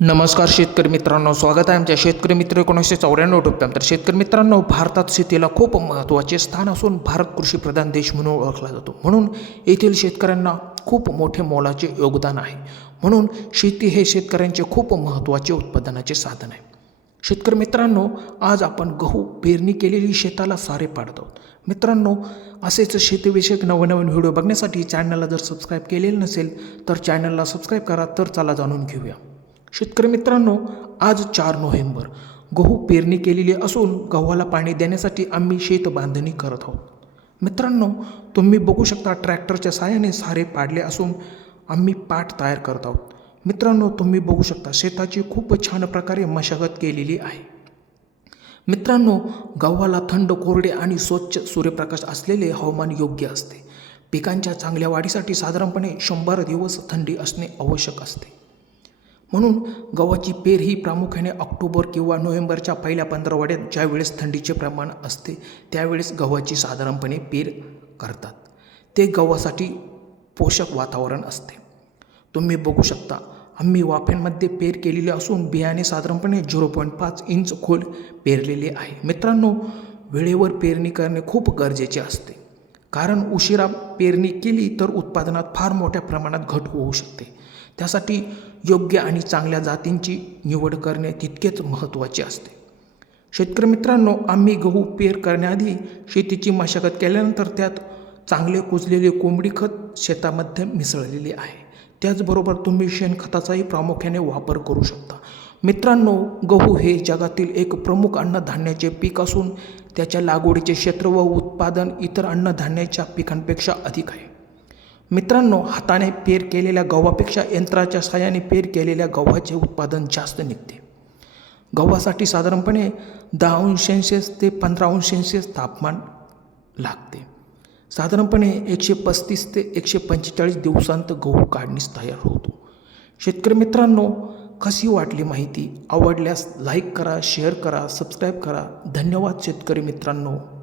नमस्कार शेतकरी मित्रांनो स्वागत आहे आमच्या शेतकरी मित्र एकोणीसशे चौऱ्याण्णव टप्प्यात तर शेतकरी मित्रांनो भारतात शेतीला खूप महत्त्वाचे स्थान असून भारत कृषीप्रधान देश म्हणून ओळखला जातो. म्हणून येथील शेतकऱ्यांना खूप मोठे मोलाचे योगदान आहे. म्हणून शेती हे शेतकऱ्यांचे खूप महत्त्वाचे उत्पादनाचे साधन आहे. शेतकरी मित्रांनो आज आपण गहू पेरणी केलेली शेताला सारे पाडत. आहोत मित्रांनो असेच शेतीविषयक नवनवीन व्हिडिओ बघण्यासाठी चॅनलला जर सबस्क्राईब केलेलं नसेल तर चॅनलला सबस्क्राईब करा तर चला जाणून घेऊया. शेतकरी मित्रांनो आज चार नोव्हेंबर. गहू पेरणी केलेली असून गव्हाला पाणी देण्यासाठी आम्ही शेत बांधणी करत आहोत. मित्रांनो तुम्ही बघू शकता ट्रॅक्टरच्या साहाय्याने सारे पाडले असून आम्ही पाट तयार करत आहोत. मित्रांनो तुम्ही बघू शकता शेताची खूप छान प्रकारे मशागत केलेली आहे. मित्रांनो गव्हाला थंड कोरडे आणि स्वच्छ सूर्यप्रकाश असलेले हवामान योग्य असते. पिकांच्या चांगल्या वाढीसाठी साधारणपणे शंभर दिवस थंडी असणे आवश्यक असते. म्हणून गव्हाची पेर ही प्रामुख्याने ऑक्टोबर किंवा नोव्हेंबरच्या पहिल्या पंधरवड्यात ज्यावेळेस थंडीचे प्रमाण असते त्यावेळेस गव्हाची साधारणपणे पेर करतात. ते गव्हासाठी पोषक वातावरण असते. तुम्ही बघू शकता आम्ही वाफ्यांमध्ये पेर केलेले असून बियाणे साधारणपणे झिरो पॉईंट पाच इंच खोल पेरलेले आहे. मित्रांनो वेळेवर पेरणी करणे खूप गरजेचे असते. कारण उशिरा पेरणी केली तर उत्पादनात फार मोठ्या प्रमाणात घट होऊ शकते. त्यासाठी योग्य आणि चांगल्या जातींची निवड करणे तितकेच महत्त्वाचे असते. शेतकरी मित्रांनो आम्ही गहू पेर करण्याआधी शेतीची मशागत केल्यानंतर त्यात चांगले कुजलेले कोंबडी खत शेतामध्ये मिसळलेले आहे. त्याचबरोबर तुम्ही शेणखताचाही प्रामुख्याने वापर करू शकता. मित्रांनो गहू हे जगातील एक प्रमुख अन्नधान्याचे पीक असून त्याच्या लागवडीचे क्षेत्र व उत्पादन इतर अन्नधान्याच्या पिकांपेक्षा अधिक आहे. मित्रांनो हाताने पेर केलेल्या गव्हापेक्षा यंत्राच्या साहाय्याने पेर केलेल्या गव्हाचे उत्पादन जास्त निघते. गव्हासाठी साधारणपणे दहा अंश सेल्सिअस ते पंधरा अंश सेल्सिअस तापमान लागते. साधारणपणे एकशे पस्तीस ते एकशे पंचेचाळीस दिवसांत गहू काढणीस तयार होतो. शेतकरी मित्रांनो कशी वाटली माहिती आवडल्यास लाईक करा शेअर करा सबस्क्राईब करा. धन्यवाद शेतकरी मित्रांनो.